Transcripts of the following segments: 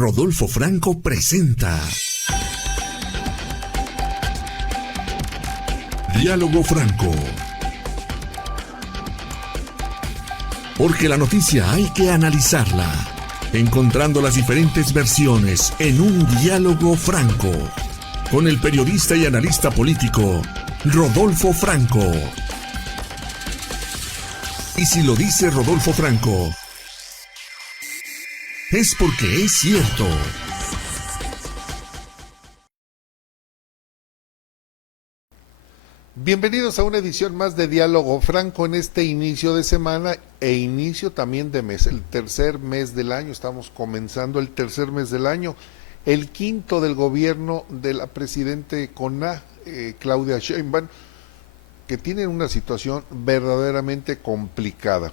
Rodolfo Franco presenta Diálogo Franco. Porque la noticia hay que analizarla, encontrando las diferentes versiones en un diálogo franco, con el periodista y analista político Rodolfo Franco. Y si lo dice Rodolfo Franco, es porque es cierto. Bienvenidos a una edición más de Diálogo Franco en este inicio de semana e inicio también de mes, el tercer mes del año. Estamos comenzando el tercer mes del año, el quinto del gobierno de la presidente CONA, Claudia Sheinbaum, que tiene una situación verdaderamente complicada.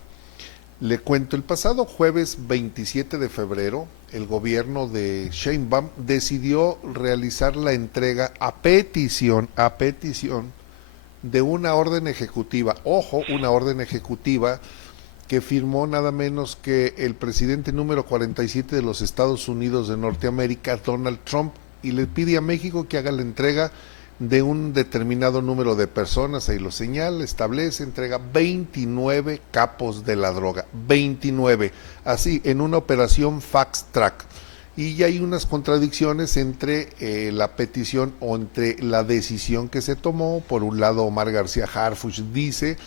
Le cuento, el pasado jueves 27 de febrero, el gobierno de Sheinbaum decidió realizar la entrega a petición de una orden ejecutiva, una orden ejecutiva que firmó nada menos que el presidente número 47 de los Estados Unidos de Norteamérica, Donald Trump, y le pide a México que haga la entrega de un determinado número de personas, ahí lo señala, establece, entrega 29 capos de la droga, 29, así, en una operación fast track. Y ya hay unas contradicciones entre la petición o entre la decisión que se tomó. Por un lado, Omar García Harfuch dice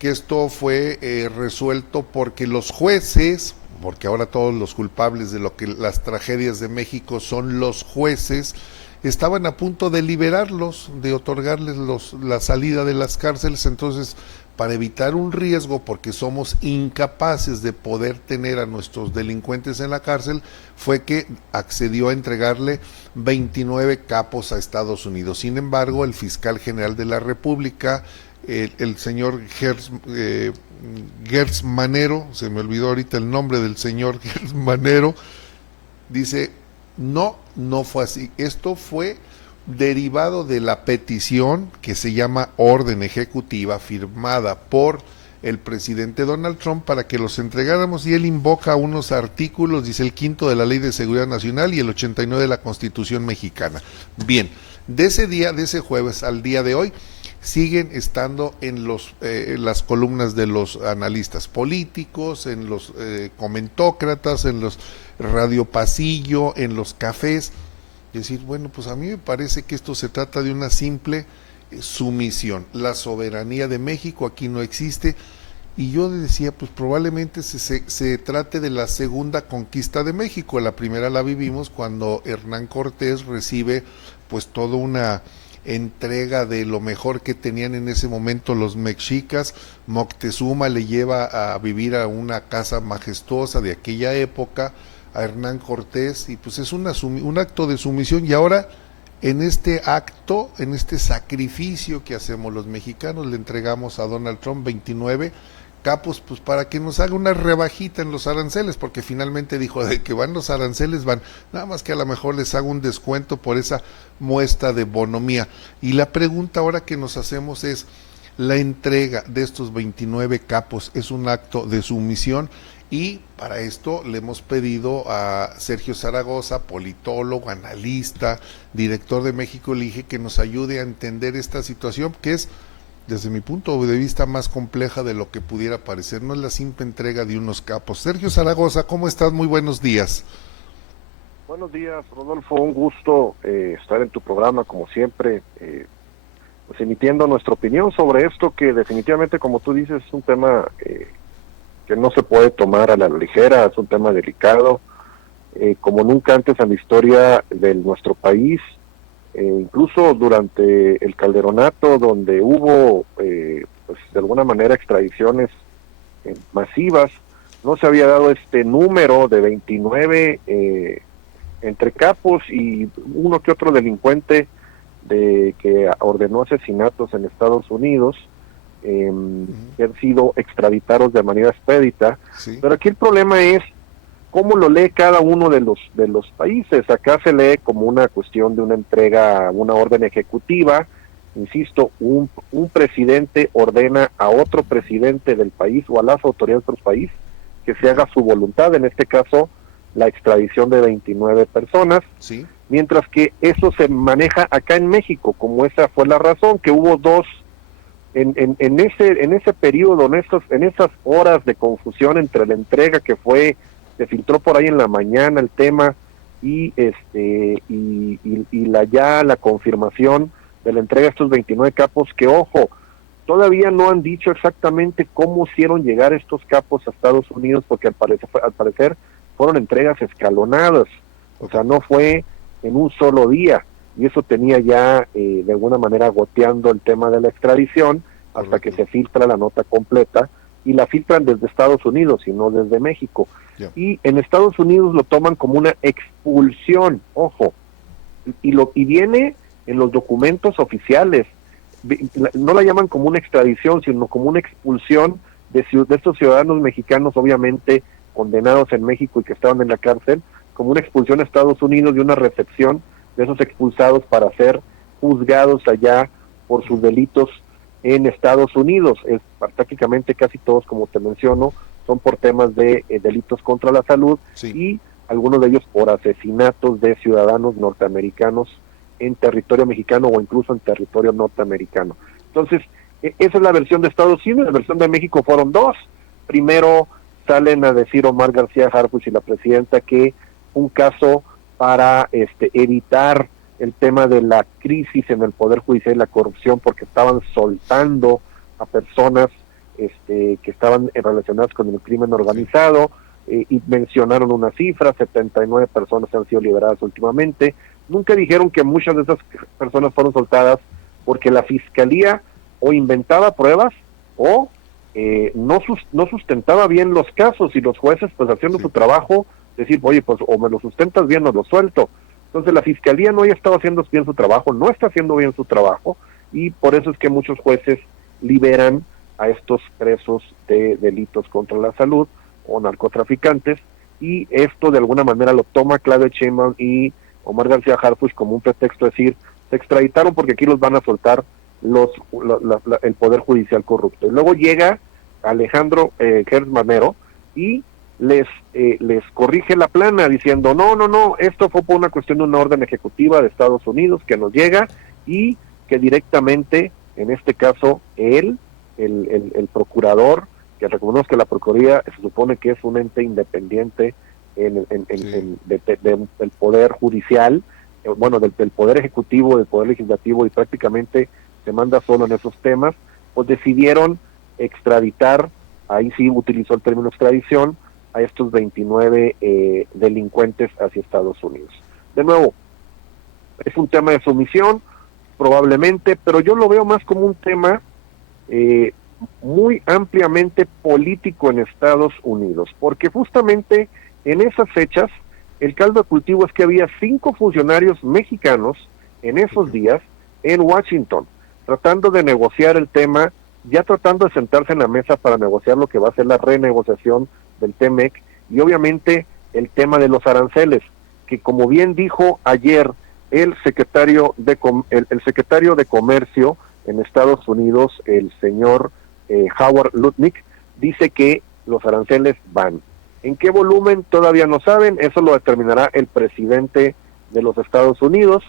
que esto fue resuelto porque los jueces, porque ahora todos los culpables de lo que las tragedias de México son los jueces, estaban a punto de liberarlos, de otorgarles la salida de las cárceles. Entonces, para evitar un riesgo, porque somos incapaces de poder tener a nuestros delincuentes en la cárcel, fue que accedió a entregarle 29 capos a Estados Unidos. Sin embargo, el fiscal general de la República, el señor Gertz Manero, se me olvidó ahorita el nombre del señor Gertz Manero, dice: no fue así. Esto fue derivado de la petición que se llama orden ejecutiva firmada por el presidente Donald Trump para que los entregáramos, y él invoca unos artículos, dice el 5º de la Ley de Seguridad Nacional y el 89 de la Constitución Mexicana. Bien, de ese día, de ese jueves al día de hoy, siguen estando en las columnas de los analistas políticos, en los comentócratas, en los radio pasillo, en los cafés. Decir, bueno, pues a mí me parece que esto se trata de una simple sumisión. La soberanía de México aquí no existe, y yo decía, pues probablemente se trate de la segunda conquista de México. La primera la vivimos cuando Hernán Cortés recibe pues toda una entrega de lo mejor que tenían en ese momento los mexicas. Moctezuma le lleva a vivir a una casa majestuosa de aquella época a Hernán Cortés, y pues es un acto de sumisión. Y ahora, en este acto, en este sacrificio que hacemos los mexicanos, le entregamos a Donald Trump 29 capos, pues para que nos haga una rebajita en los aranceles, porque finalmente dijo de que van los aranceles, van, nada más que a lo mejor les hago un descuento por esa muestra de bonomía. Y la pregunta ahora que nos hacemos es, ¿la entrega de estos 29 capos es un acto de sumisión? Y para esto le hemos pedido a Sergio Zaragoza, politólogo, analista, director de México Elige, que nos ayude a entender esta situación, que es, desde mi punto de vista, más compleja de lo que pudiera parecer. No es la simple entrega de unos capos. Sergio Zaragoza, ¿cómo estás? Muy buenos días. Buenos días, Rodolfo. Un gusto estar en tu programa, como siempre, pues emitiendo nuestra opinión sobre esto, que definitivamente, como tú dices, es un tema que no se puede tomar a la ligera. Es un tema delicado, como nunca antes en la historia de nuestro país. Incluso durante el Calderonato, donde hubo pues de alguna manera extradiciones masivas, no se había dado este número de 29 entre capos y uno que otro delincuente que ordenó asesinatos en Estados Unidos, que han sido extraditados de manera expedita. Sí. Pero aquí el problema es cómo lo lee cada uno de los países. Acá se lee como una cuestión de una entrega, una orden ejecutiva. Insisto, un presidente ordena a otro presidente del país o a las autoridades de otro país que se haga su voluntad. En este caso, la extradición de 29 personas, Sí. mientras que eso se maneja acá en México, como esa fue la razón, que hubo dos, en ese periodo, en esas horas de confusión entre la entrega que se filtró por ahí en la mañana el tema, y la confirmación de la entrega de estos 29 capos, que ojo, todavía no han dicho exactamente cómo hicieron llegar estos capos a Estados Unidos, porque al parecer fueron entregas escalonadas, o sea, no fue en un solo día, y eso tenía ya de alguna manera goteando el tema de la extradición, hasta que se filtra la nota completa, y la filtran desde Estados Unidos y no desde México. Yeah. Y en Estados Unidos lo toman como una expulsión, ojo, y viene en los documentos oficiales. No la llaman como una extradición, sino como una expulsión de estos ciudadanos mexicanos, obviamente condenados en México y que estaban en la cárcel, como una expulsión a Estados Unidos y una recepción de esos expulsados para ser juzgados allá por sus delitos en Estados Unidos. Es prácticamente casi todos, como te menciono, son por temas de delitos contra la salud, Sí. y algunos de ellos por asesinatos de ciudadanos norteamericanos en territorio mexicano o incluso en territorio norteamericano. Entonces, esa es la versión de Estados Unidos. La versión de México fueron dos. Primero salen a decir Omar García Harfuch y la presidenta que un caso para evitar el tema de la crisis en el Poder Judicial y la corrupción, porque estaban soltando a personas que estaban relacionadas con el crimen organizado, y mencionaron una cifra, 79 personas han sido liberadas últimamente. Nunca dijeron que muchas de esas personas fueron soltadas porque la fiscalía o inventaba pruebas o no sustentaba bien los casos, y los jueces, pues haciendo su trabajo, decir, oye, pues o me lo sustentas bien o lo suelto. Entonces la fiscalía no haya estado haciendo bien su trabajo, no está haciendo bien su trabajo, y por eso es que muchos jueces liberan a estos presos de delitos contra la salud o narcotraficantes, y esto de alguna manera lo toma Claudia Sheinbaum y Omar García Harfuch como un pretexto, de decir, se extraditaron porque aquí los van a soltar el Poder Judicial corrupto. Y luego llega Alejandro Gertz Manero y les corrige la plana diciendo, no, esto fue por una cuestión de una orden ejecutiva de Estados Unidos que nos llega, y que directamente, en este caso, el procurador, que recordemos que la Procuraduría se supone que es un ente independiente del Poder Judicial, del Poder Ejecutivo, del Poder Legislativo, y prácticamente se manda solo en esos temas, pues decidieron extraditar, ahí sí utilizó el término extradición, a estos 29 delincuentes hacia Estados Unidos. De nuevo, es un tema de sumisión, probablemente, pero yo lo veo más como un tema muy ampliamente político en Estados Unidos, porque justamente en esas fechas el caldo de cultivo es que había 5 funcionarios mexicanos en esos días en Washington, tratando de negociar el tema, ya tratando de sentarse en la mesa para negociar lo que va a ser la renegociación del TEMEC, y obviamente el tema de los aranceles, que como bien dijo ayer el secretario de Comercio en Estados Unidos, el señor Howard Lutnick, dice que los aranceles van. ¿En qué volumen? Todavía no saben, eso lo determinará el presidente de los Estados Unidos,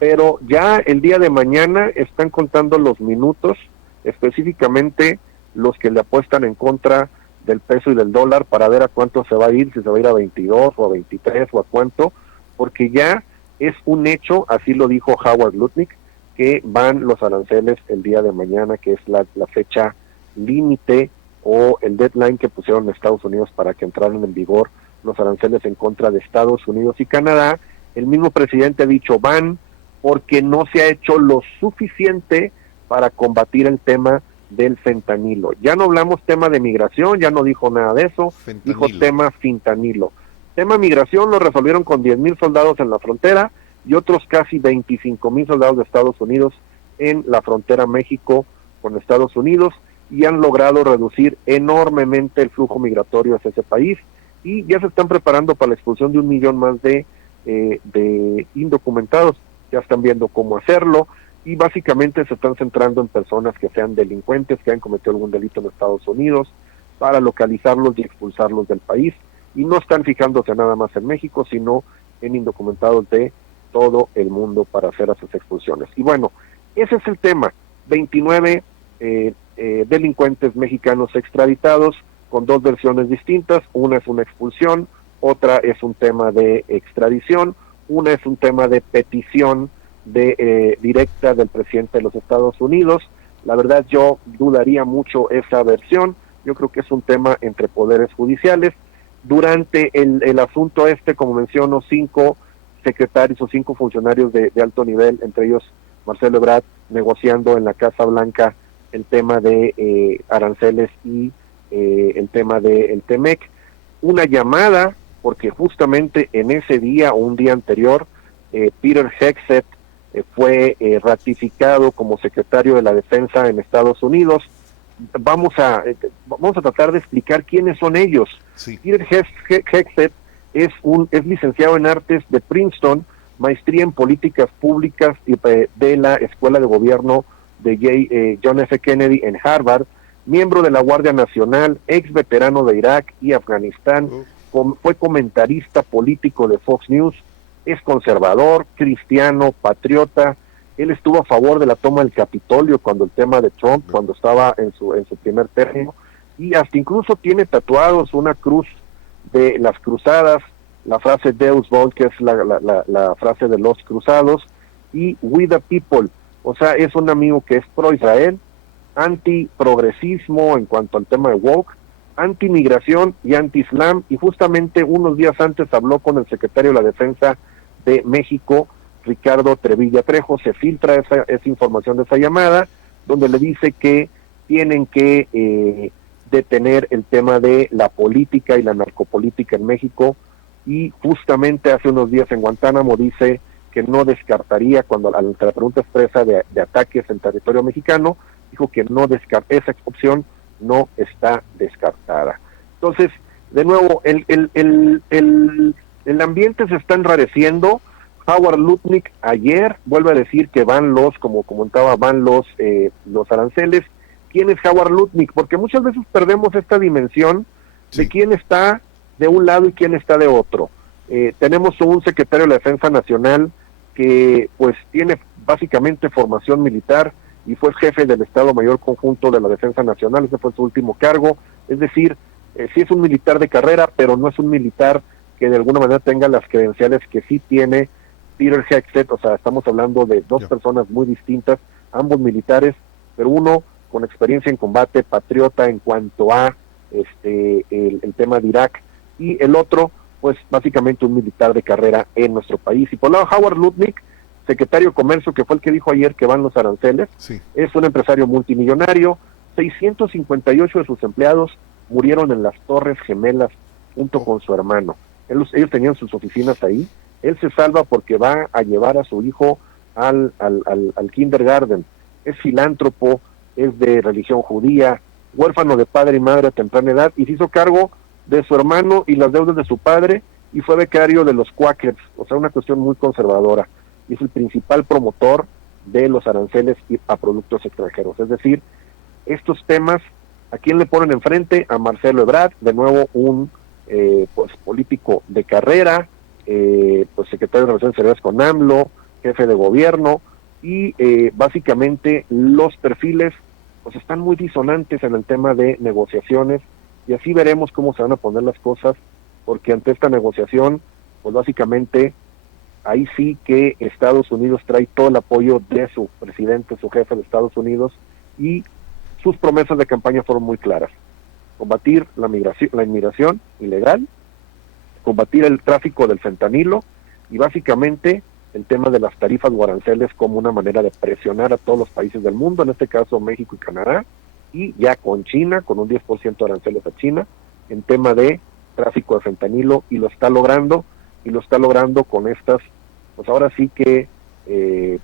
pero ya el día de mañana están contando los minutos, específicamente los que le apuestan en contra del peso y del dólar, para ver a cuánto se va a ir, si se va a ir a 22 o a 23 o a cuánto, porque ya es un hecho, así lo dijo Howard Lutnick, que van los aranceles el día de mañana, que es la fecha límite o el deadline que pusieron en Estados Unidos para que entraran en vigor los aranceles en contra de Estados Unidos y Canadá. El mismo presidente ha dicho van porque no se ha hecho lo suficiente para combatir el tema del fentanilo. Ya no hablamos tema de migración, ya no dijo nada de eso, dijo tema fentanilo. Tema migración lo resolvieron con 10,000 soldados en la frontera y otros casi 25,000 soldados de Estados Unidos en la frontera México con Estados Unidos, y han logrado reducir enormemente el flujo migratorio hacia ese país, y ya se están preparando para la expulsión de 1 millón más de indocumentados. Ya están viendo cómo hacerlo, y básicamente se están centrando en personas que sean delincuentes, que han cometido algún delito en Estados Unidos, para localizarlos y expulsarlos del país. y no están fijándose nada más en México, sino en indocumentados de todo el mundo para hacer esas expulsiones. Y bueno, ese es el tema, 29 delincuentes mexicanos extraditados con dos versiones distintas, una es una expulsión, otra es un tema de extradición, una es un tema de petición directa del presidente de los Estados Unidos. La verdad yo dudaría mucho esa versión, yo creo que es un tema entre poderes judiciales. Durante el asunto como menciono, 5 secretarios o 5 funcionarios de alto nivel, entre ellos Marcelo Ebrard, negociando en la Casa Blanca el tema de aranceles y el tema del TEMEC. Una llamada, porque justamente en ese día o un día anterior, Peter Hegseth fue ratificado como secretario de la Defensa en Estados Unidos. Vamos a tratar de explicar quiénes son ellos. Sí. Peter Hegseth es licenciado en Artes de Princeton, maestría en Políticas Públicas de la Escuela de Gobierno de John F. Kennedy en Harvard, miembro de la Guardia Nacional, ex veterano de Irak y Afganistán, fue comentarista político de Fox News, es conservador, cristiano, patriota. Él estuvo a favor de la toma del Capitolio cuando el tema de Trump, cuando estaba en su primer término, y hasta incluso tiene tatuados una cruz de las cruzadas, la frase Deus Vult, que es la frase de los cruzados, y We the People. O sea, es un amigo que es pro-Israel, anti-progresismo en cuanto al tema de woke, anti-migración y anti-islam, y justamente unos días antes habló con el secretario de la Defensa de México, Ricardo Trevilla Trejo. Se filtra esa información de esa llamada, donde le dice que tienen que detener el tema de la política y la narcopolítica en México, y justamente hace unos días en Guantánamo dice que no descartaría, cuando ante la pregunta expresa de ataques en territorio mexicano, dijo que esa opción no está descartada. Entonces, de nuevo, el ambiente se está enrareciendo. Howard Lutnick ayer vuelve a decir que como comentaba, van los aranceles. ¿Quién es Howard Lutnick? Porque muchas veces perdemos esta dimensión de quién está de un lado y quién está de otro. Tenemos un secretario de la Defensa Nacional que pues tiene básicamente formación militar y fue jefe del Estado Mayor Conjunto de la Defensa Nacional. Ese fue su último cargo. Es decir, sí es un militar de carrera, pero no es un militar que de alguna manera tenga las credenciales que sí tiene Peter Hegseth. O sea, estamos hablando de dos personas muy distintas, ambos militares, pero uno con experiencia en combate, patriota en cuanto a el tema de Irak, y el otro, pues básicamente un militar de carrera en nuestro país. Y por lado, Howard Lutnick, secretario de Comercio, que fue el que dijo ayer que van los aranceles, es un empresario multimillonario. 658 de sus empleados murieron en las Torres Gemelas junto con su hermano. Ellos tenían sus oficinas ahí. Él se salva porque va a llevar a su hijo al kindergarten. Es filántropo, es de religión judía, huérfano de padre y madre a temprana edad, y se hizo cargo de su hermano y las deudas de su padre, y fue becario de los Quakers. O sea, una cuestión muy conservadora, y es el principal promotor de los aranceles a productos extranjeros. Es decir, estos temas, ¿a quién le ponen enfrente? A Marcelo Ebrard, de nuevo un pues político de carrera, pues secretario de Relaciones Exteriores con AMLO, jefe de gobierno, y básicamente los perfiles pues están muy disonantes en el tema de negociaciones, y así veremos cómo se van a poner las cosas, porque ante esta negociación, pues básicamente ahí sí que Estados Unidos trae todo el apoyo de su presidente, su jefe de Estados Unidos, y sus promesas de campaña fueron muy claras: combatir la inmigración ilegal, combatir el tráfico del fentanilo, y básicamente el tema de las tarifas o aranceles como una manera de presionar a todos los países del mundo, en este caso México y Canadá, y ya con China, con un 10% de aranceles a China, en tema de tráfico de fentanilo, y lo está logrando con estas, pues ahora sí que,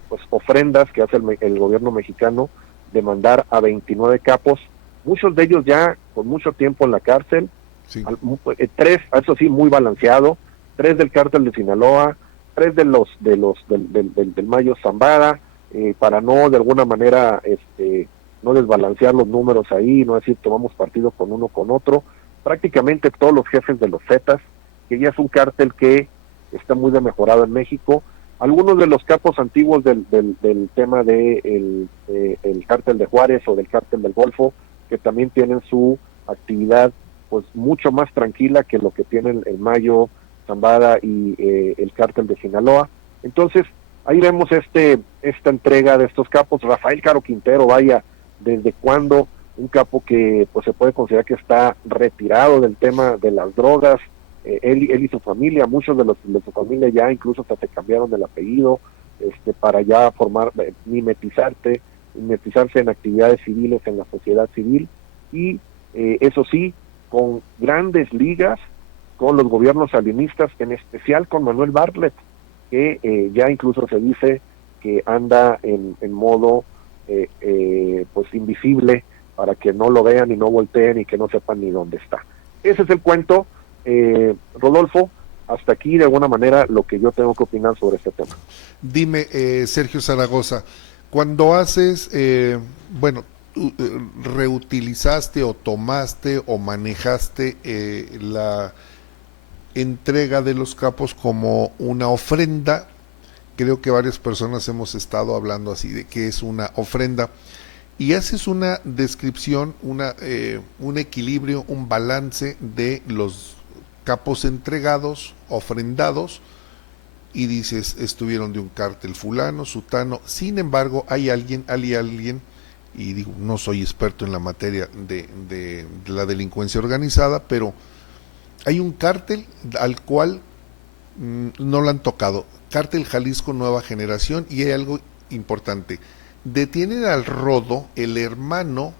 pues ofrendas que hace el gobierno mexicano de mandar a 29 capos, muchos de ellos ya con mucho tiempo en la cárcel, 3, eso sí, muy balanceado, 3 del cártel de Sinaloa, 3 del Mayo Zambada, para no de alguna manera no desbalancear los números ahí, no decir tomamos partido con uno con otro, prácticamente todos los jefes de los Zetas, que ya es un cártel que está muy demejorado en México. Algunos de los capos antiguos del tema de el cártel de Juárez o del cártel del Golfo, que también tienen su actividad pues mucho más tranquila que lo que tienen el Mayo, Zambada y el cártel de Sinaloa. Entonces, ahí vemos esta entrega de estos capos. Rafael Caro Quintero, vaya, desde cuándo un capo que pues se puede considerar que está retirado del tema de las drogas, él y su familia, muchos de su familia ya incluso hasta te cambiaron el apellido para ya mimetizarse en actividades civiles en la sociedad civil, y eso sí, con grandes ligas con los gobiernos salinistas, en especial con Manuel Bartlett, que ya incluso se dice que anda en modo pues invisible, para que no lo vean y no volteen y que no sepan ni dónde está. Ese es el cuento, Rodolfo. Hasta aquí, de alguna manera, lo que yo tengo que opinar sobre este tema. Dime, Sergio Zaragoza, cuando haces, reutilizaste o tomaste o manejaste la entrega de los capos como una ofrenda, creo que varias personas hemos estado hablando así de que es una ofrenda, y haces una descripción, un equilibrio, un balance de los capos entregados, ofrendados, y dices, estuvieron de un cártel fulano, sutano. Sin embargo, hay alguien, y digo, no soy experto en la materia de la delincuencia organizada, pero hay un cártel al cual no lo han tocado, Cártel Jalisco Nueva Generación, y hay algo importante: detienen al Rodo, el hermano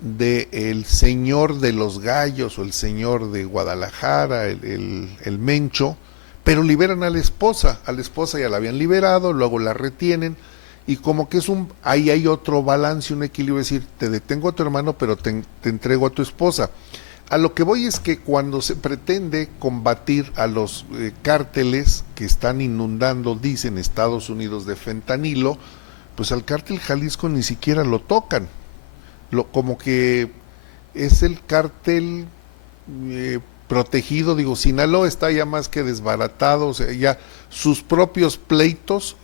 del señor de los Gallos o el señor de Guadalajara, el Mencho, pero liberan a la esposa ya la habían liberado, luego la retienen, y como que ahí hay otro balance, un equilibrio, es decir, te detengo a tu hermano, pero te entrego a tu esposa. A lo que voy es que cuando se pretende combatir a los cárteles que están inundando, dicen, Estados Unidos de fentanilo, pues al cártel Jalisco ni siquiera lo tocan. Como que es el cártel protegido. Digo, Sinaloa está ya más que desbaratado, o sea, ya sus propios pleitos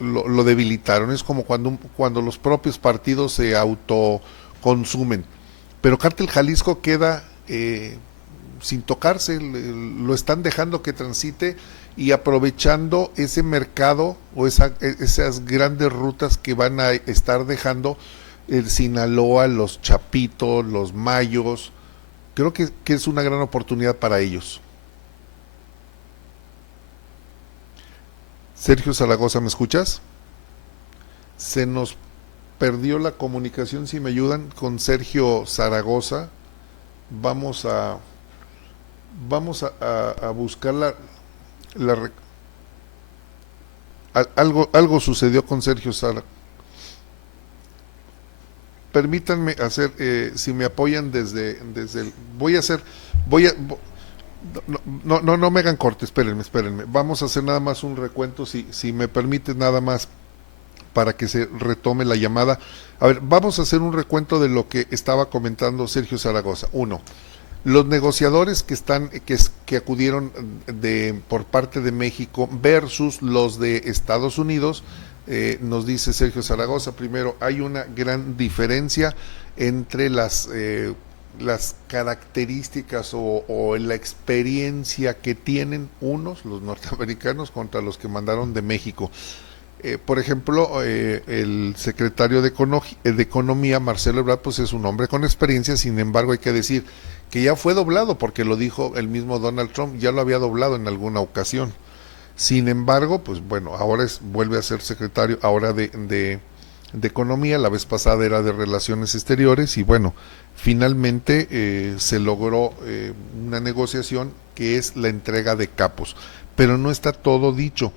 lo debilitaron. Es como cuando los propios partidos se autoconsumen. Pero Cártel Jalisco queda sin tocarse, lo están dejando que transite y aprovechando ese mercado o esas grandes rutas que van a estar dejando el Sinaloa, los Chapitos, los Mayos. Creo que es una gran oportunidad para ellos. Sergio Zaragoza, ¿me escuchas? Se nos perdió la comunicación, si me ayudan, con Sergio Zaragoza. Vamos a buscar algo sucedió con Sergio Zaragoza. Permítanme hacer, si me apoyan desde el, no me hagan corte, espérenme, vamos a hacer nada más un recuento, si me permite, nada más para que se retome la llamada. A ver, vamos a hacer un recuento de lo que estaba comentando Sergio Zaragoza. 1. Los negociadores que acudieron por parte de México versus los de Estados Unidos. Nos dice Sergio Zaragoza, primero, hay una gran diferencia entre las características o la experiencia que tienen los norteamericanos contra los que mandaron de México. Por ejemplo, el secretario de Economía, Marcelo Ebrard, pues es un hombre con experiencia. Sin embargo, hay que decir que ya fue doblado, porque lo dijo el mismo Donald Trump, ya lo había doblado en alguna ocasión. Sin embargo, pues bueno, ahora vuelve a ser secretario ahora de Economía. La vez pasada era de Relaciones Exteriores, y bueno, finalmente se logró una negociación que es la entrega de capos, pero no está todo dicho.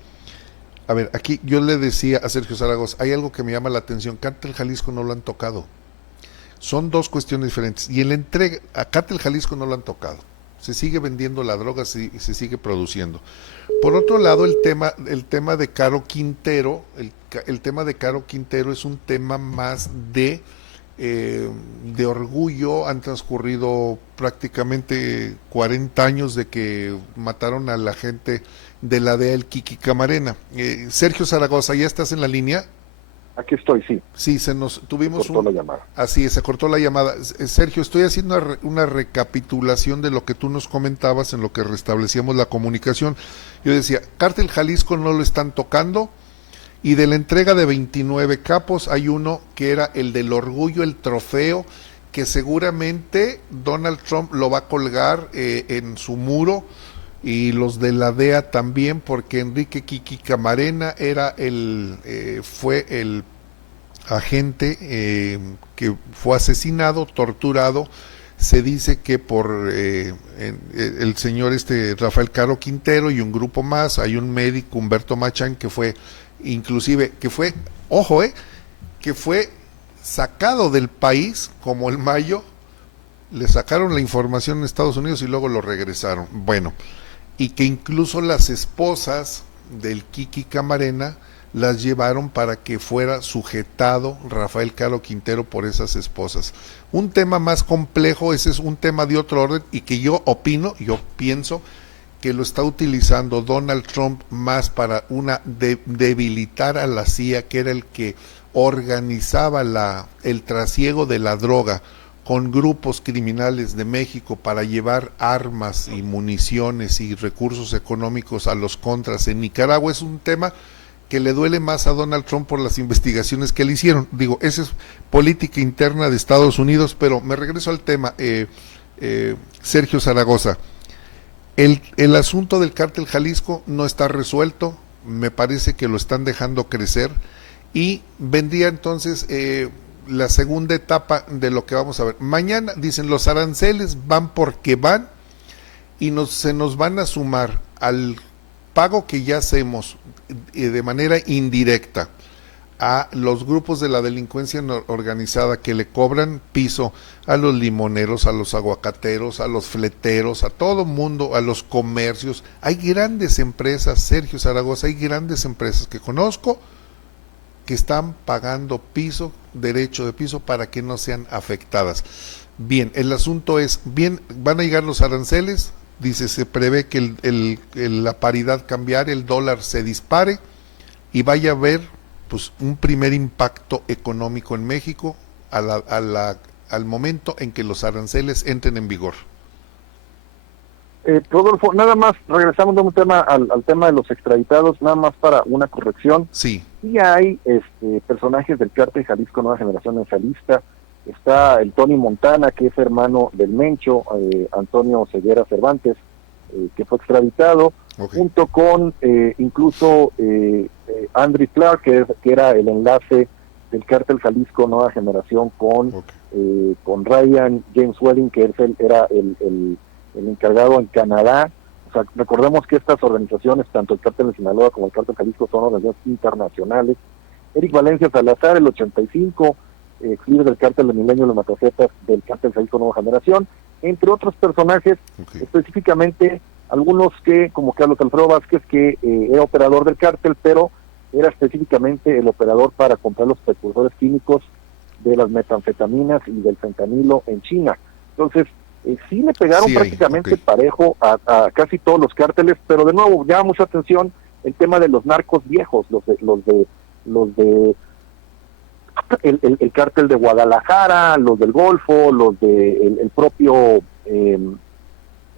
A ver, aquí yo le decía a Sergio Zaragoza, hay algo que me llama la atención: Cártel Jalisco no lo han tocado. Son dos cuestiones diferentes, y en la entrega a Cártel Jalisco no lo han tocado. Se sigue vendiendo la droga, se sigue produciendo. Por otro lado, el tema de Caro Quintero, el tema de Caro Quintero es un tema más de de orgullo. Han transcurrido prácticamente 40 años de que mataron a la gente de la DEA, el Kiki Camarena. Sergio Zaragoza, ¿ya estás en la línea? Aquí estoy, sí. Sí, tuvimos cortó la llamada. Así es, se cortó la llamada. Sergio, estoy haciendo una recapitulación de lo que tú nos comentabas en lo que restablecíamos la comunicación. Yo decía, Cártel Jalisco no lo están tocando, y de la entrega de 29 capos hay uno que era el del orgullo, el trofeo, que seguramente Donald Trump lo va a colgar en su muro, y los de la DEA también, porque Enrique Kiki Camarena era fue el agente que fue asesinado, torturado. Se dice que por el señor Rafael Caro Quintero y un grupo más. Hay un médico, Humberto Machan, que fue inclusive, que fue sacado del país, como el Mayo. Le sacaron la información en Estados Unidos y luego lo regresaron. Bueno, y que incluso las esposas del Kiki Camarena las llevaron para que fuera sujetado Rafael Caro Quintero por esas esposas. Un tema más complejo, ese es un tema de otro orden, y que yo pienso que lo está utilizando Donald Trump más para debilitar a la CIA, que era el que organizaba el trasiego de la droga con grupos criminales de México para llevar armas y municiones y recursos económicos a los contras en Nicaragua. Es un tema que le duele más a Donald Trump por las investigaciones que le hicieron. Digo, esa es política interna de Estados Unidos, pero me regreso al tema, Sergio Zaragoza. El asunto del Cártel Jalisco no está resuelto, me parece que lo están dejando crecer, y vendría entonces la segunda etapa de lo que vamos a ver. Mañana, dicen, los aranceles van porque van, y se nos van a sumar al pago que ya hacemos de manera indirecta a los grupos de la delincuencia organizada, que le cobran piso a los limoneros, a los aguacateros, a los fleteros, a todo mundo, a los comercios. Hay grandes empresas, Sergio Zaragoza, hay grandes empresas que conozco que están pagando derecho de piso para que no sean afectadas. Bien, el asunto es, van a llegar los aranceles, dice, se prevé que la paridad cambiar, el dólar se dispare, y vaya a haber pues un primer impacto económico en México al momento en que los aranceles entren en vigor. Rodolfo, nada más, regresamos de un tema al tema de los extraditados, nada más para una corrección. Sí. Y hay personajes del Cártel Jalisco Nueva Generación en esa lista. Está el Tony Montana, que es hermano del Mencho, Antonio Ceguera Cervantes, que fue extraditado, junto con incluso Andrew Clark, que era el enlace del Cártel Jalisco Nueva Generación con Ryan James Wedding, que era el encargado en Canadá. O sea, recordemos que estas organizaciones, tanto el Cártel de Sinaloa como el Cártel Jalisco, son organizaciones internacionales. Eric Valencia Salazar, el 85, ex líder del Cártel de Milenio, los Matacetas del Cártel Jalisco Nueva Generación, entre otros personajes, específicamente algunos como Carlos Alfredo Vázquez, que era operador del cártel, pero era específicamente el operador para comprar los precursores químicos de las metanfetaminas y del fentanilo en China. Entonces, sí le pegaron prácticamente parejo a casi todos los cárteles, pero de nuevo llama mucha atención el tema de los narcos viejos, el cártel de Guadalajara, los del Golfo, los de el propio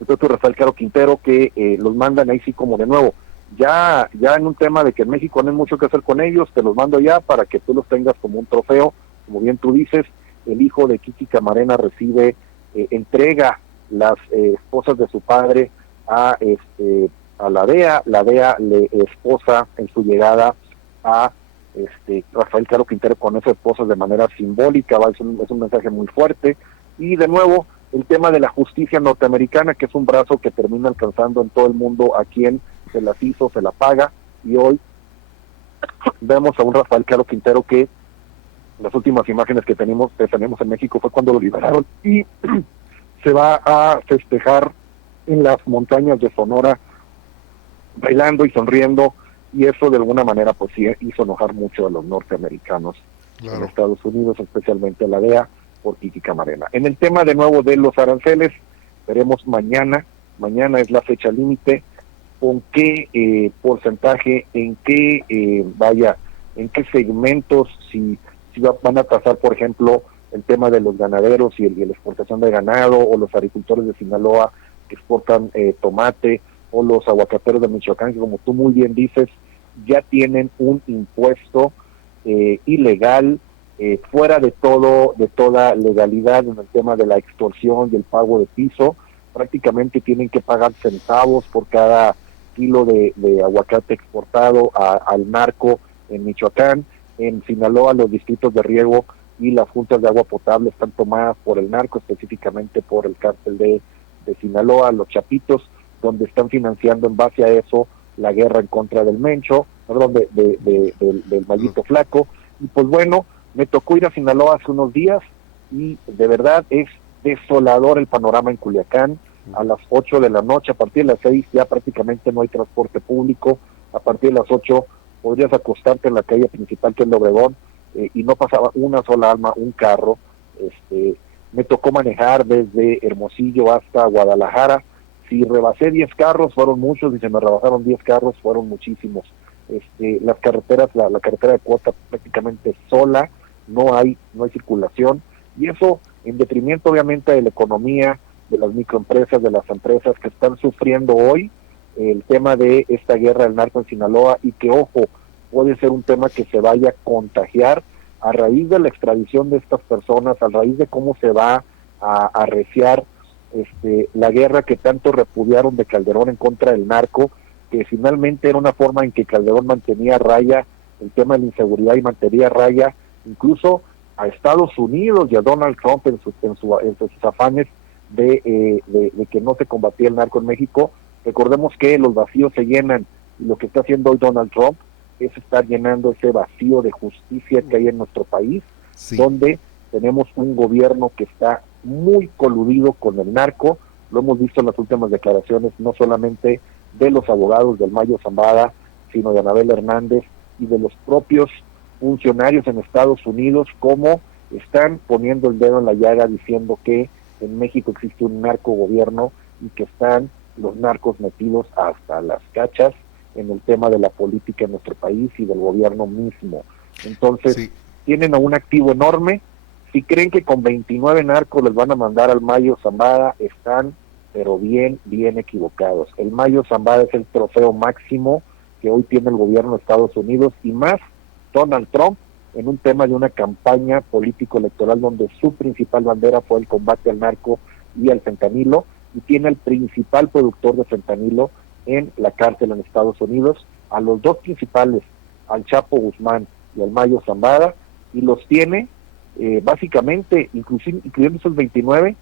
Rafael Caro Quintero, que los mandan ahí sí como de nuevo. Ya en un tema de que en México no hay mucho que hacer con ellos, te los mando ya para que tú los tengas como un trofeo. Como bien tú dices, el hijo de Kiki Camarena entrega las esposas de su padre a la DEA le esposa en su llegada a Rafael Caro Quintero con esas esposas de manera simbólica. Es un mensaje muy fuerte. Y de nuevo, el tema de la justicia norteamericana, que es un brazo que termina alcanzando en todo el mundo a quien se las hizo, se la paga, y hoy vemos a un Rafael Caro Quintero que las últimas imágenes que tenemos en México fue cuando lo liberaron, y se va a festejar en las montañas de Sonora bailando y sonriendo, y eso de alguna manera pues sí hizo enojar mucho a los norteamericanos. Claro. en Estados Unidos, especialmente la DEA, por Kiki Camarena. En el tema de nuevo de los aranceles, veremos mañana es la fecha límite, con qué porcentaje, en qué en qué segmentos, si van a tasar, por ejemplo, el tema de los ganaderos y la exportación de ganado, o los agricultores de Sinaloa que exportan tomate, o los aguacateros de Michoacán, que como tú muy bien dices, ya tienen un impuesto ilegal, fuera de toda legalidad en el tema de la extorsión y el pago de piso. Prácticamente tienen que pagar centavos por cada kilo de aguacate exportado al narco en Michoacán. En Sinaloa, los distritos de riego y las juntas de agua potable están tomadas por el narco, específicamente por el cártel de Sinaloa, los Chapitos, donde están financiando en base a eso la guerra en contra del Mencho, del maldito flaco. Y pues bueno, me tocó ir a Sinaloa hace unos días y de verdad es desolador el panorama en Culiacán. A las 8 de la noche, a partir de las 6 ya prácticamente no hay transporte público. A partir de las 8 podrías acostarte en la calle principal, que es el Obregón, y no pasaba una sola alma, un carro. Me tocó manejar desde Hermosillo hasta Guadalajara. Si rebasé 10 carros, fueron muchos, y se me rebasaron 10 carros, fueron muchísimos. Las carreteras, la carretera de cuota prácticamente sola, no hay circulación, y eso en detrimento obviamente de la economía, de las microempresas, de las empresas que están sufriendo hoy el tema de esta guerra del narco en Sinaloa, y que, ojo, puede ser un tema que se vaya a contagiar a raíz de la extradición de estas personas, a raíz de cómo se va a arreciar la guerra que tanto repudiaron de Calderón en contra del narco, que finalmente era una forma en que Calderón mantenía a raya el tema de la inseguridad y mantenía a raya incluso a Estados Unidos y a Donald Trump en sus afanes de que no se combatía el narco en México. Recordemos que los vacíos se llenan, y lo que está haciendo hoy Donald Trump es estar llenando ese vacío de justicia que hay en nuestro país, Sí. donde tenemos un gobierno que está muy coludido con el narco. Lo hemos visto en las últimas declaraciones, no solamente de los abogados del Mayo Zambada, sino de Anabel Hernández y de los propios funcionarios en Estados Unidos, como están poniendo el dedo en la llaga diciendo que en México existe un narcogobierno y que están los narcos metidos hasta las cachas en el tema de la política en nuestro país y del gobierno mismo. Entonces, Sí. tienen a un activo enorme. Si creen que con 29 narcos les van a mandar al Mayo Zambada, están pero bien equivocados. El Mayo Zambada es el trofeo máximo que hoy tiene el gobierno de Estados Unidos, y más Donald Trump, en un tema de una campaña político-electoral donde su principal bandera fue el combate al narco y al fentanilo, y tiene el principal productor de fentanilo en la cárcel en Estados Unidos, a los dos principales, al Chapo Guzmán y al Mayo Zambada, y los tiene básicamente, incluyendo esos 29,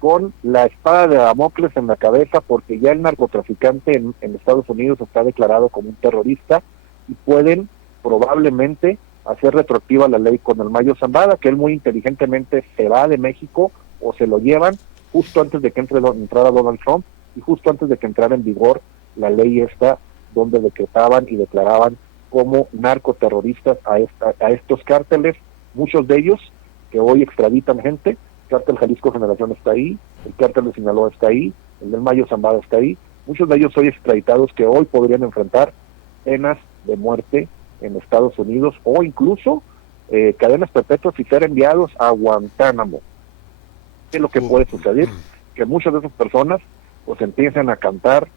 con la espada de Damocles en la cabeza, porque ya el narcotraficante en Estados Unidos está declarado como un terrorista, y pueden probablemente hacer retroactiva la ley con el Mayo Zambada, que él muy inteligentemente se va de México, o se lo llevan justo antes de que entrara Donald Trump, y justo antes de que entrara en vigor la ley esta, donde decretaban y declaraban como narcoterroristas a estos cárteles, muchos de ellos que hoy extraditan gente. El cártel Jalisco Generación está ahí, el cártel de Sinaloa está ahí, el del Mayo Zambada está ahí, muchos de ellos hoy extraditados que hoy podrían enfrentar penas de muerte en Estados Unidos, o incluso cadenas perpetuas y ser enviados a Guantánamo. ¿Qué es lo que puede suceder? Que muchas de esas personas pues empiezan a cantar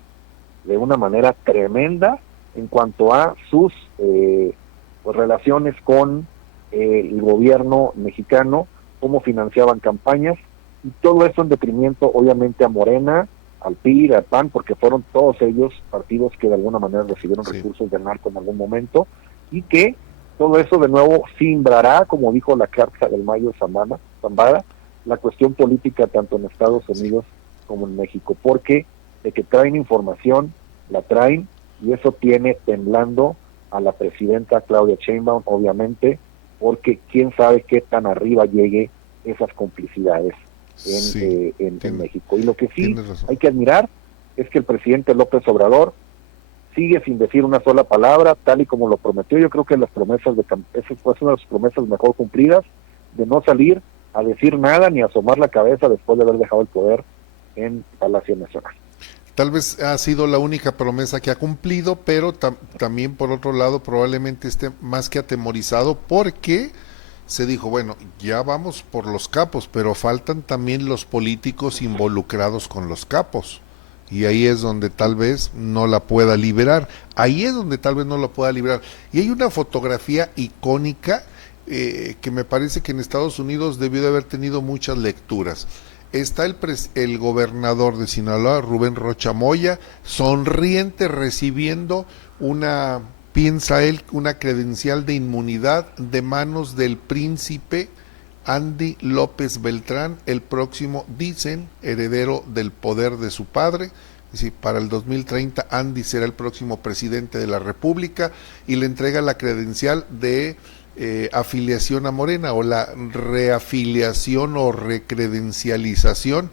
de una manera tremenda en cuanto a sus pues, relaciones con el gobierno mexicano, cómo financiaban campañas, y todo eso en detrimento obviamente a Morena, al PRI, al PAN, porque fueron todos ellos partidos que de alguna manera recibieron recursos del narco en algún momento, y que todo eso de nuevo simbrará, como dijo la carta del Mayo Zambada, la cuestión política tanto en Estados Unidos como en México, porque de que traen información, la traen, y eso tiene temblando a la presidenta Claudia Sheinbaum, obviamente, porque quién sabe qué tan arriba llegue esas complicidades en México. Y lo que sí hay que admirar es que el presidente López Obrador sigue sin decir una sola palabra, tal y como lo prometió. Yo creo que las promesas esa fue una de las promesas mejor cumplidas, de no salir a decir nada ni asomar la cabeza después de haber dejado el poder en Palacio Nacional. Tal vez ha sido la única promesa que ha cumplido, pero también por otro lado probablemente esté más que atemorizado, porque se dijo, bueno, ya vamos por los capos, pero faltan también los políticos involucrados con los capos. Y ahí es donde tal vez no la pueda liberar. Ahí es donde tal vez no la pueda liberar. Y hay una fotografía icónica que me parece que en Estados Unidos debió de haber tenido muchas lecturas. Está el gobernador de Sinaloa, Rubén Rocha Moya, sonriente recibiendo piensa él, una credencial de inmunidad de manos del príncipe Andy López Beltrán, el próximo, dicen, heredero del poder de su padre. Es decir, para el 2030 Andy será el próximo presidente de la República, y le entrega la credencial de afiliación a Morena, o la reafiliación o recredencialización,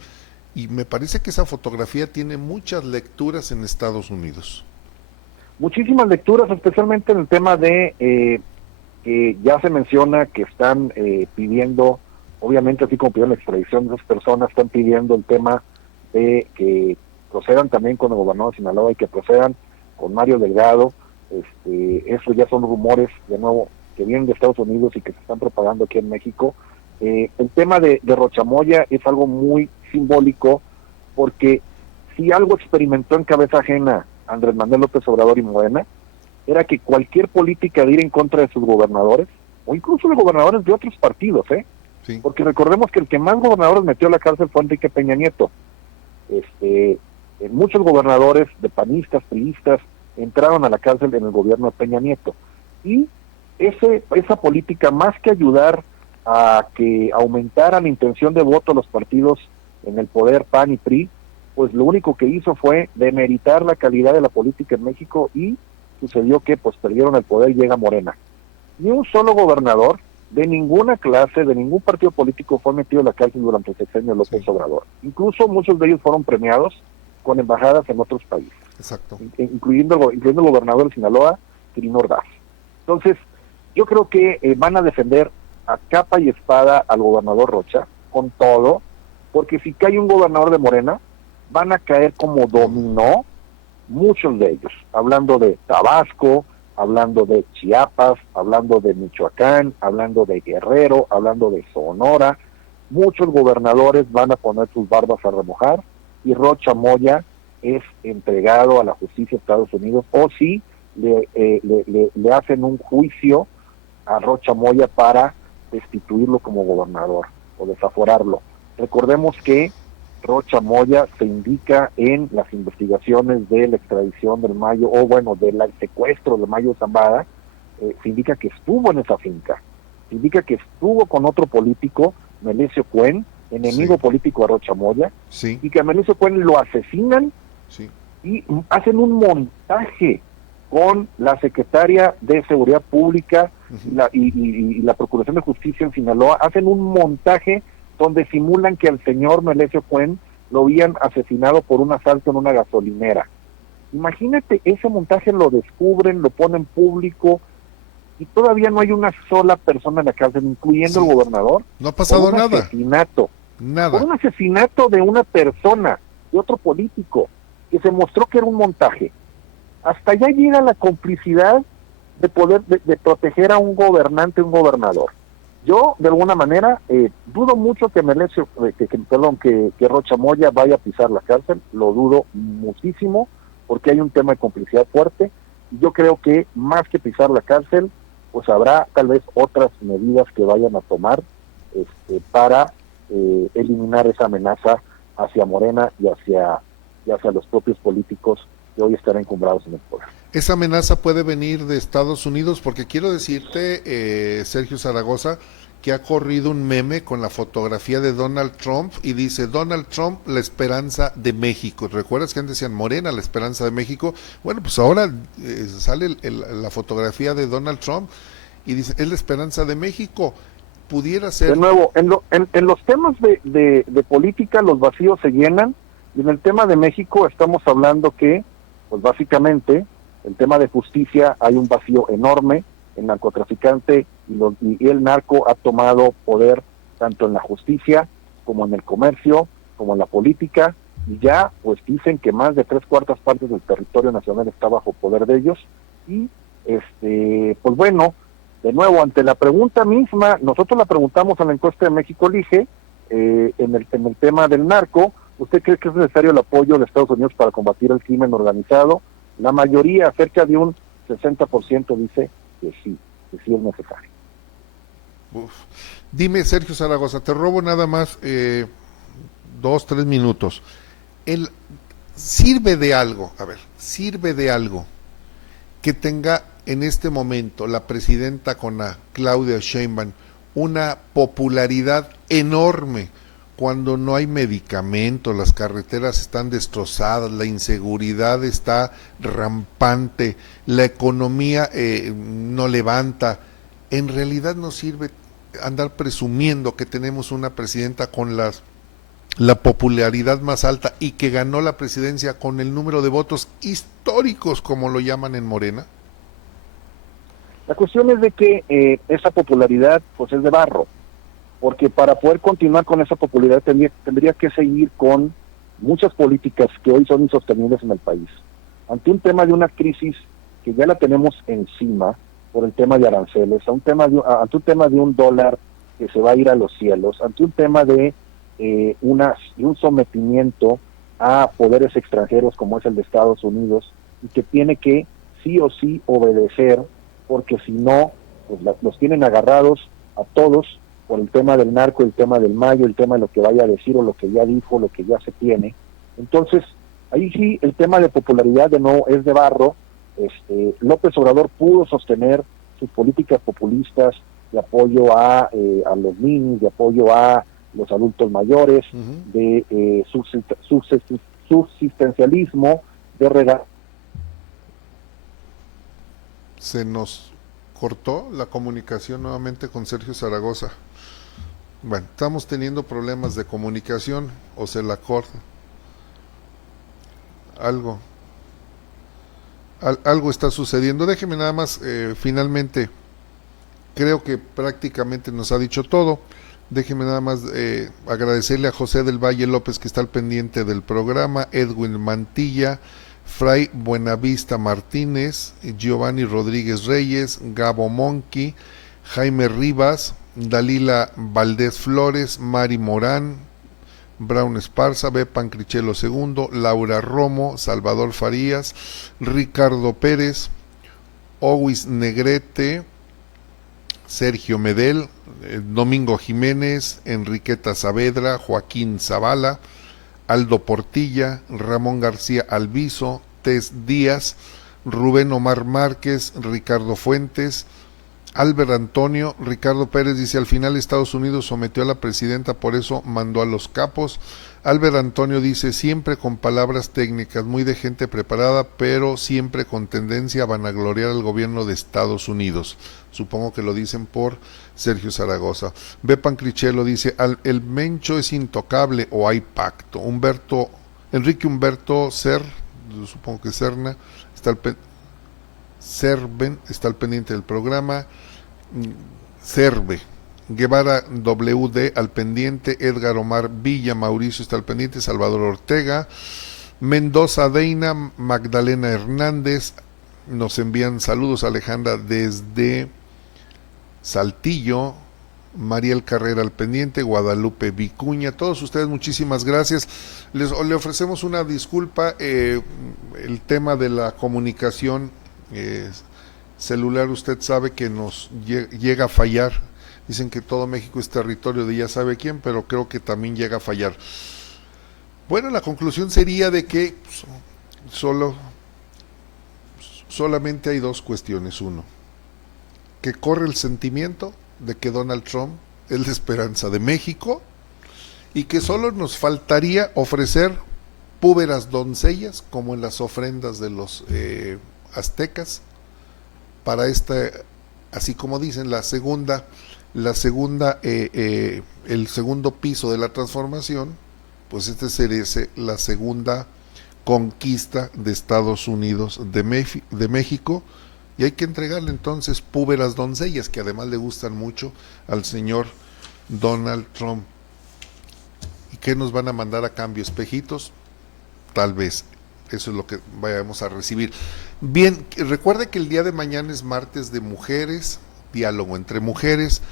y me parece que esa fotografía tiene muchas lecturas en Estados Unidos. Muchísimas lecturas, especialmente en el tema de que ya se menciona que están pidiendo, obviamente así como pidieron la extradición de esas personas, están pidiendo el tema de que procedan también con el gobernador de Sinaloa y que procedan con Mario Delgado. Eso ya son rumores, de nuevo, que vienen de Estados Unidos y que se están propagando aquí en México. El tema de Rocha Moya es algo muy simbólico, porque si algo experimentó en cabeza ajena Andrés Manuel López Obrador y Morena, era que cualquier política de ir en contra de sus gobernadores, o incluso de gobernadores de otros partidos, sí. Porque recordemos que el que más gobernadores metió a la cárcel fue Enrique Peña Nieto. Muchos gobernadores de panistas, priistas, entraron a la cárcel en el gobierno de Peña Nieto. Y esa política, más que ayudar a que aumentara la intención de voto a los partidos en el poder, PAN y PRI, pues lo único que hizo fue demeritar la calidad de la política en México, y sucedió que pues perdieron el poder y llega Morena. Ni un solo gobernador de ninguna clase, de ningún partido político fue metido en la cárcel durante el sexenio de López Obrador. Incluso muchos de ellos fueron premiados con embajadas en otros países. Exacto. Incluyendo el gobernador de Sinaloa, Quirino Ordaz. Entonces, yo creo que van a defender a capa y espada al gobernador Rocha, con todo, porque si cae un gobernador de Morena, van a caer como dominó muchos de ellos, hablando de Tabasco, hablando de Chiapas, hablando de Michoacán, hablando de Guerrero, hablando de Sonora. Muchos gobernadores van a poner sus barbas a remojar, y Rocha Moya es entregado a la justicia de Estados Unidos, o si le hacen un juicio a Rocha Moya para destituirlo como gobernador o desaforarlo. Recordemos que Rocha Moya se indica en las investigaciones de la extradición del Mayo, o bueno, del secuestro de Mayo Zambada, se indica que estuvo en esa finca, se indica que estuvo con otro político, Melesio Cuen, enemigo político de Rocha Moya, y que a Melesio Cuen lo asesinan, y hacen un montaje con la secretaria de Seguridad Pública y la Procuración de Justicia en Sinaloa, hacen un montaje donde simulan que al señor Melesio Cuen lo habían asesinado por un asalto en una gasolinera. Imagínate, ese montaje lo descubren, lo ponen público, y todavía no hay una sola persona en la cárcel, incluyendo el gobernador. No ha pasado nada. Asesinato. Nada. Por un asesinato de una persona, de otro político, que se mostró que era un montaje. Hasta allá llega la complicidad de poder de proteger a un gobernante, un gobernador. Yo, de alguna manera, dudo mucho que que Rocha Moya vaya a pisar la cárcel, lo dudo muchísimo, porque hay un tema de complicidad fuerte, y yo creo que más que pisar la cárcel, pues habrá tal vez otras medidas que vayan a tomar para eliminar esa amenaza hacia Morena y hacia los propios políticos que hoy están encumbrados en el poder. Esa amenaza puede venir de Estados Unidos, porque quiero decirte, Sergio Zaragoza, que ha corrido un meme con la fotografía de Donald Trump y dice: Donald Trump, la esperanza de México. ¿Recuerdas que antes decían Morena, la esperanza de México? Bueno, pues ahora sale la fotografía de Donald Trump y dice: es la esperanza de México. Pudiera ser... De nuevo, en los temas de política los vacíos se llenan, y en el tema de México estamos hablando que, pues básicamente, El tema de justicia, hay un vacío enorme. El narcotraficante y el narco ha tomado poder tanto en la justicia como en el comercio, como en la política, y ya pues dicen que más de 3/4 partes del territorio nacional está bajo poder de ellos. Y pues bueno, de nuevo, ante la pregunta misma, nosotros la preguntamos en la encuesta de México Elige, en el tema del narco. ¿Usted cree que es necesario el apoyo de Estados Unidos para combatir el crimen organizado? La mayoría, cerca de un 60%, dice que sí es necesario. Uf. Dime, Sergio Zaragoza, te robo nada más 2-3 minutos. Sirve de algo que tenga en este momento la presidenta Claudia Sheinbaum una popularidad enorme cuando no hay medicamentos, las carreteras están destrozadas, la inseguridad está rampante, la economía no levanta. En realidad no sirve andar presumiendo que tenemos una presidenta con la popularidad más alta y que ganó la presidencia con el número de votos históricos, como lo llaman en Morena. La cuestión es de que esa popularidad pues es de barro, porque para poder continuar con esa popularidad tendría que seguir con muchas políticas que hoy son insostenibles en el país. Ante un tema de una crisis que ya la tenemos encima por el tema de aranceles, ante un tema de un dólar que se va a ir a los cielos, ante un tema de un sometimiento a poderes extranjeros como es el de Estados Unidos, y que tiene que sí o sí obedecer, porque si no, pues los tienen agarrados a todos por el tema del narco, el tema del Mayo, el tema de lo que vaya a decir o lo que ya dijo, lo que ya se tiene. Entonces, ahí sí el tema de popularidad de nuevo es de barro. López Obrador pudo sostener sus políticas populistas de apoyo a los niños, de apoyo a los adultos mayores, de subsistencialismo, de regalar. Se nos cortó la comunicación nuevamente con Sergio Zaragoza. Bueno, estamos teniendo problemas de comunicación, o se la corta. Algo está sucediendo. Déjeme nada más, finalmente, creo que prácticamente nos ha dicho todo. Déjeme nada más agradecerle a José del Valle López, que está al pendiente del programa, Edwin Mantilla, Fray Buenavista Martínez, Giovanni Rodríguez Reyes, Gabo Monqui, Jaime Rivas, Dalila Valdés Flores, Mari Morán, Brown Esparza, Bepan Crichelo II, Laura Romo, Salvador Farías, Ricardo Pérez, Owis Negrete, Sergio Medel, Domingo Jiménez, Enriqueta Saavedra, Joaquín Zavala, Aldo Portilla, Ramón García Alviso, Tess Díaz, Rubén Omar Márquez, Ricardo Fuentes, Albert Antonio. Ricardo Pérez dice: al final Estados Unidos sometió a la presidenta, por eso mandó a los capos. Albert Antonio dice: siempre con palabras técnicas, muy de gente preparada, pero siempre con tendencia a vanagloriar al gobierno de Estados Unidos. Supongo que lo dicen por Sergio Zaragoza. Bepan Crichelo dice: el Mencho es intocable o hay pacto. Enrique Humberto supongo que Serna, Serven está al pendiente del programa. Cerve Guevara WD al pendiente, Edgar Omar Villa Mauricio está al pendiente, Salvador Ortega, Mendoza Deina, Magdalena Hernández nos envían saludos, Alejandra desde Saltillo, Mariel Carrera al pendiente, Guadalupe Vicuña, todos ustedes muchísimas gracias. Le ofrecemos una disculpa, el tema de la comunicación celular, usted sabe que nos llega a fallar. Dicen que todo México es territorio de ya sabe quién, pero creo que también llega a fallar. Bueno, la conclusión sería de que solamente hay dos cuestiones. Uno, que corre el sentimiento de que Donald Trump es la esperanza de México y que solo nos faltaría ofrecer púberas doncellas como en las ofrendas de los aztecas para así como dicen, el segundo piso de la transformación, pues sería la segunda conquista de Estados Unidos de México, y hay que entregarle entonces púberas doncellas, que además le gustan mucho al señor Donald Trump. ¿Y qué nos van a mandar a cambio? ¿Espejitos? Tal vez. Eso es lo que vayamos a recibir. Bien, recuerde que el día de mañana es martes de mujeres, diálogo entre mujeres.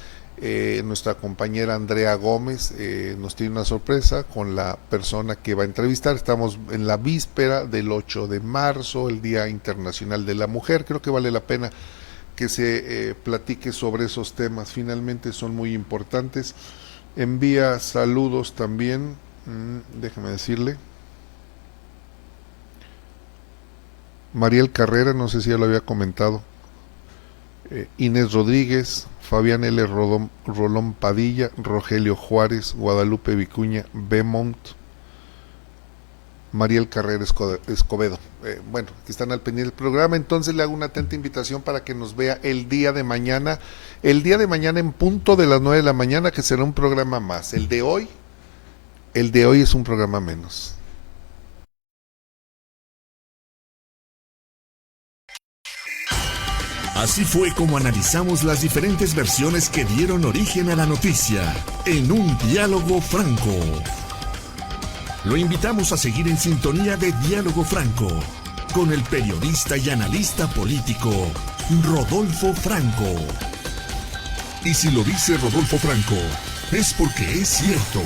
Nuestra compañera Andrea Gómez nos tiene una sorpresa con la persona que va a entrevistar. Estamos en la víspera del 8 de marzo, el Día Internacional de la Mujer. Creo que vale la pena que se platique sobre esos temas. Finalmente son muy importantes. Envía saludos también, déjeme decirle, Mariel Carrera, no sé si ya lo había comentado, Inés Rodríguez, Fabián L. Rolón Padilla, Rogelio Juárez, Guadalupe Vicuña, Beaumont, Mariel Carrera Escobedo. Bueno, que están al pendiente del programa. Entonces le hago una atenta invitación para que nos vea el día de mañana en punto de las 9 de la mañana, que será un programa más. El de hoy es un programa menos. Así fue como analizamos las diferentes versiones que dieron origen a la noticia en un diálogo franco. Lo invitamos a seguir en sintonía de Diálogo Franco con el periodista y analista político Rodolfo Franco. Y si lo dice Rodolfo Franco, es porque es cierto.